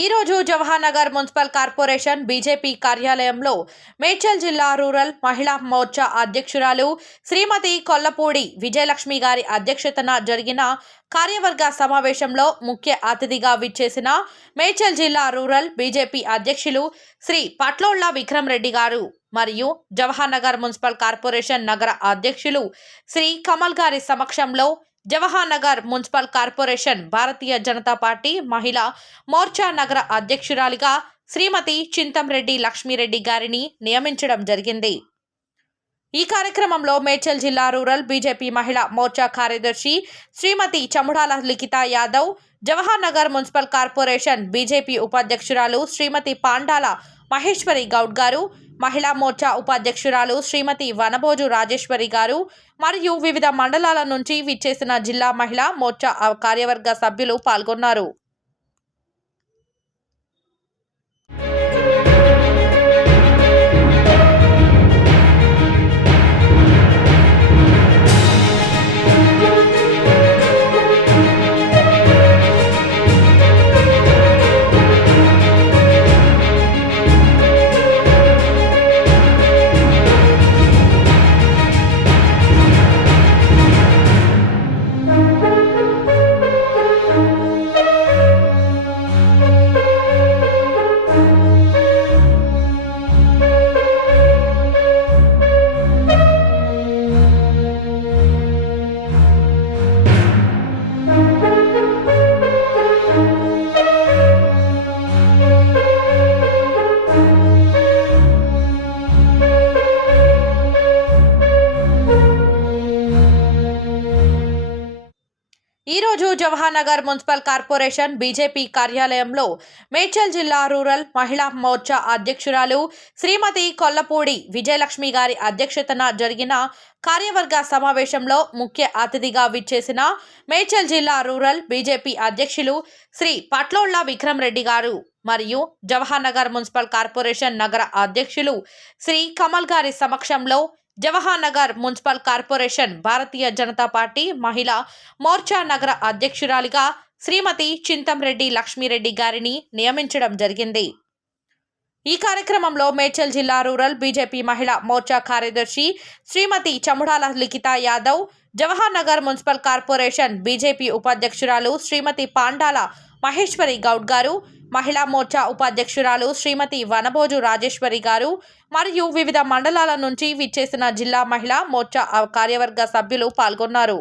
ఈరోజు Jawaharnagar municipal corporation BJP కార్యాలయంలో మేడ్చల్ జిల్లా రూరల్ మహిళా మోర్చా అధ్యక్షురాలు శ్రీమతి కొల్లపూడి విజయలక్ష్మి గారి అధ్యక్షతన జరిగిన కార్యవర్గ సమావేశంలో ముఖ్య అతిథిగా విచ్చేసిన మేడ్చల్ జిల్లా రూరల్ బీజేపీ అధ్యక్షులు శ్రీ పట్లోళ్ళ విక్రమ్ రెడ్డి గారు మరియు జవహర్నగర్ మున్సిపల్ కార్పొరేషన్ నగర అధ్యక్షులు శ్రీ కమల్ గారి సమక్షంలో Jawahar Nagar municipal corporation Bharatiya Janata Party Mahila Morcha నగర అధ్యక్షురాలిగా శ్రీమతి చింతంరెడ్డి లక్ష్మీరెడ్డి గారిని నియమించడం జరిగింది. ఈ కార్యక్రమంలో మేడ్చల్ జిల్లా రూరల్ బీజేపీ మహిళా మోర్చా కార్యదర్శి Shrimati Chamudala Likhitha Yadav Jawahar Nagar municipal corporation BJP ఉపాధ్యక్షురాలు Shrimati Pandala Maheshwari Goud గారు మహిళా మోర్చా ఉపాధ్యక్షురాలు శ్రీమతి వనభోజు రాజేశ్వరి గారు మరియు వివిధ మండలాల నుంచి విచ్చేసిన జిల్లా మహిళా మోర్చా కార్యవర్గ సభ్యులు పాల్గొన్నారు. ఈరోజు రోజు మున్సిపల్ కార్పొరేషన్ బీజేపీ కార్యాలయంలో మేడ్చల్ జిల్లా రూరల్ మహిళా మోర్చా అధ్యక్షురాలు శ్రీమతి కొల్లపూడి విజయలక్ష్మి గారి అధ్యక్షతన జరిగిన కార్యవర్గ సమావేశంలో ముఖ్య అతిథిగా విచ్చేసిన మేడ్చల్ జిల్లా రూరల్ బీజేపీ అధ్యక్షులు శ్రీ పట్లోళ్ళ విక్రమ్ రెడ్డి గారు మరియు జవహర్నగర్ మున్సిపల్ కార్పొరేషన్ నగర అధ్యక్షులు శ్రీ కమల్ గారి సమక్షంలో Jawahar Nagar municipal corporation Bharatiya Janata party Mahila Morcha నగర అధ్యక్షురాలిగా శ్రీమతి చింతంరెడ్డి లక్ష్మీరెడ్డి గారిని నియమించడం జరిగింది. ఈ కార్యక్రమంలో మేడ్చల్ జిల్లా రూరల్ బీజేపీ మహిళా మోర్చా కార్యదర్శి Shrimati Chamudala Likhitha Yadav Jawahar Nagar municipal corporation BJP ఉపాధ్యక్షురాలు Shrimati Pandala Maheshwari Goud గారు మహిళా మోర్చా ఉపాధ్యక్షురాలు శ్రీమతి వనభోజు రాజేశ్వరి గారు మరియు వివిధ మండలాల నుంచి విచ్చేసిన జిల్లా మహిళా మోర్చా కార్యవర్గ సభ్యులు పాల్గొన్నారు.